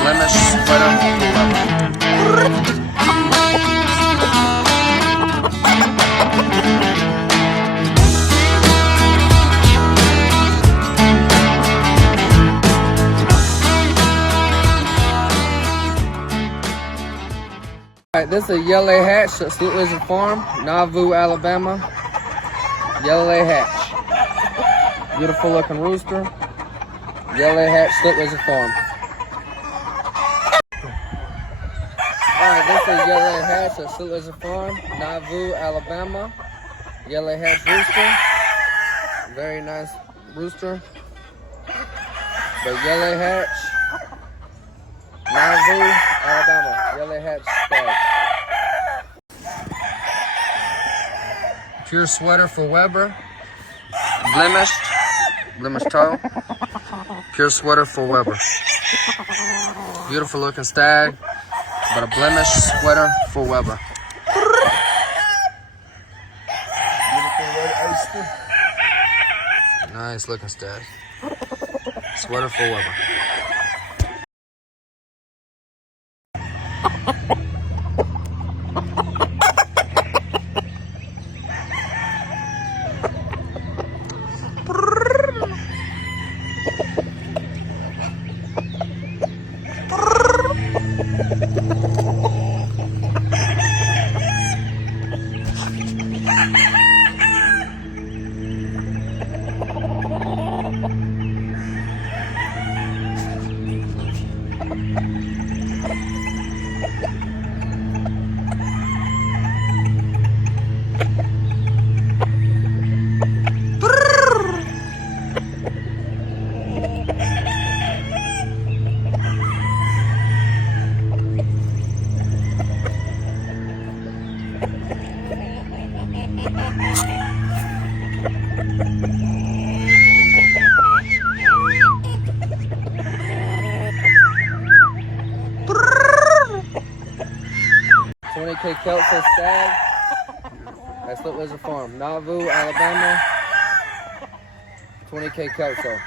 Blemish sweater full weber. Alright, this is a yellow hatch at Sweet Lizard Farm, Nauvoo, Alabama. Yellow hatch. Beautiful looking rooster. Yellow hatch, Sweet Lizard Farm. Alright, this is a yellow hatch at Sweet Lizard Farm, Nauvoo, Alabama. Yellow hatch rooster. Very nice rooster. The yellow hatch. Nauvoo, Alabama. Yellow hatch stag. Pure sweater for Weber. Blemished toe. Pure sweater for Weber. Beautiful looking stag, but a blemished sweater for Weber. Beautiful red oyster. Nice looking stag. Sweater for Weber. Kelso stag at Sweet Lizard Farm, Nauvoo, Alabama. 20K Kelso.